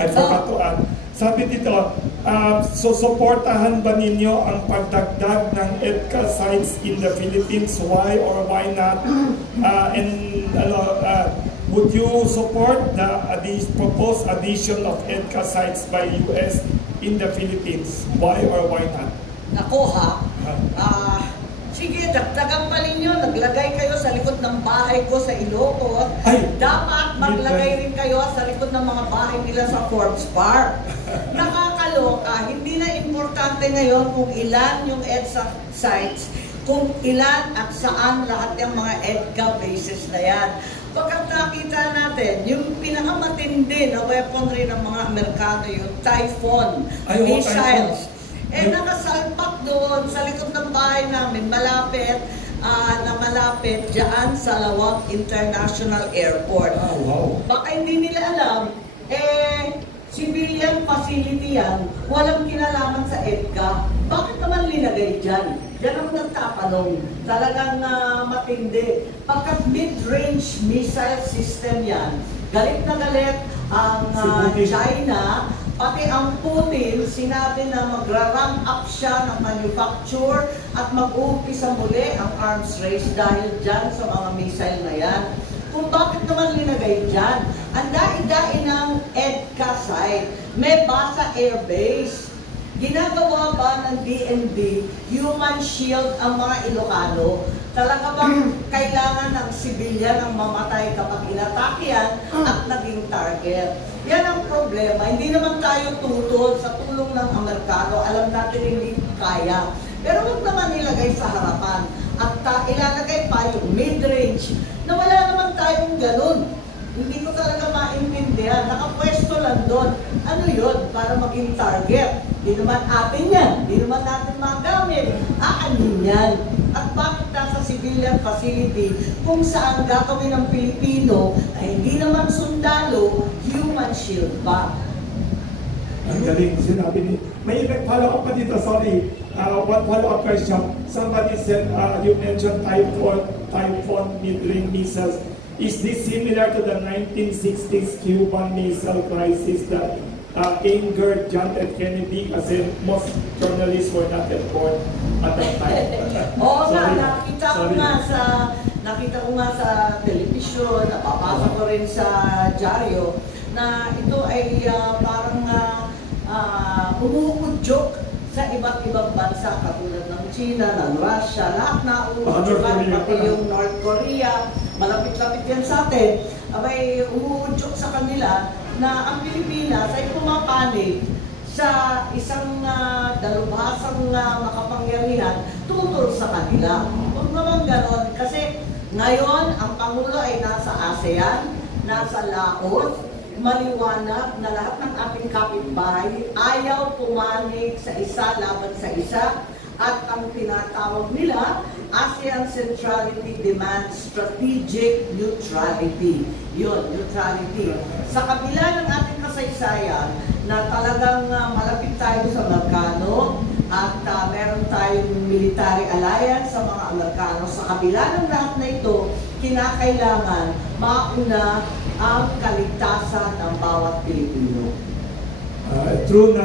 Advokatuan. Sabi dito, susuportahan ba ninyo ang pagdagdag ng EDCA sites in the Philippines? Why or why not? Would you support the proposed addition of EDCA sites by US in the Philippines? Why or why not? Ako sige, dagdagan pa ninyo, naglagay kayo sa likod ng bahay ko sa Ilocos. Dapat maglagay rin kayo sa likod ng mga bahay nila sa Forbes Park. Nakakaloka, hindi na importante ngayon kung ilan yung EDSA sites, kung ilan at saan lahat ng mga EDCA bases na yan. Pagkat nakita natin, yung pinakamatindi na weaponry ng mga Amerikano, yung Typhoon missiles, nakasalpak doon sa likod ng bahay namin, malapit dyan sa Lawag International Airport. Baka hindi nila alam, civilian facility yan, walang kinalaman sa EDCA. Bakit naman linagay dyan? Diyan ang nagtatanong. Talagang matindi. Pagkat mid-range missile system yan, galit na galit ang China. Pati ang Putin, sinabi na magra-ramp up siya ng manufacture at mag-uumpisa muli ang arms race dahil dyan sa mga missile na yan. Kung bakit naman linagay dyan? Ang dai-dai ng EDCA site, may Basa Air Base. Ginagawa ba ng DND human shield ang mga Ilocano? Talaga bang kailangan ng civilian ang mamatay kapag inatake yan at naging target? Yan ang problema. Hindi naman tayo tutol sa tulong ng Amerikano. Alam natin hindi kaya. Pero huwag naman ilagay sa harapan. At ilalagay pa yung mid-range na wala naman tayong ganun. Hindi ko talaga maintindihan. Nakapwesto lang doon. Ano yun? Para maging target. Di naman atin yan. Di naman natin magamit. Aanin yan. At bakit nasa civilian facility kung saan gagawin ng Pilipino ay hindi naman sundalo, human shield ba? Ang galing sinabi ni. May follow-up pa dito, sorry. One follow-up question. Somebody said, you mentioned Typhoon mid-range missiles. Is this similar to the 1960s Cuban missile crisis that angered John F. Kennedy? Kasi most journalists were not informed at that time. Oo nga, nakita ko nga sa television, napapasa ko rin sa dyaryo, na ito ay parang umuudyok sa iba't ibang bansa katulad ng China, ng Russia, lahat na umuudyokan, pati yung North Korea, malapit-lapit yan sa atin, abay umuudyok sa kanila na ang Pilipinas ay pumapanig sa isang dalubhasang makapangyarihan tungkol sa kanila. Huwag naman ganon, kasi ngayon ang Pangulo ay nasa ASEAN, nasa Laos, maliwanag na lahat ng ating kapitbahay ayaw pumanig sa isa laban sa isa, at ang tinatawag nila ASEAN Centrality demands strategic neutrality. Yun, neutrality. Sa kabila ng ating kasaysayan na talagang malapit tayo sa Amerikano at meron tayong military alliance sa mga Amerikano, sa kabila ng lahat na ito, kinakailangan mauna ang kaligtasan ng bawat Pilipino. True na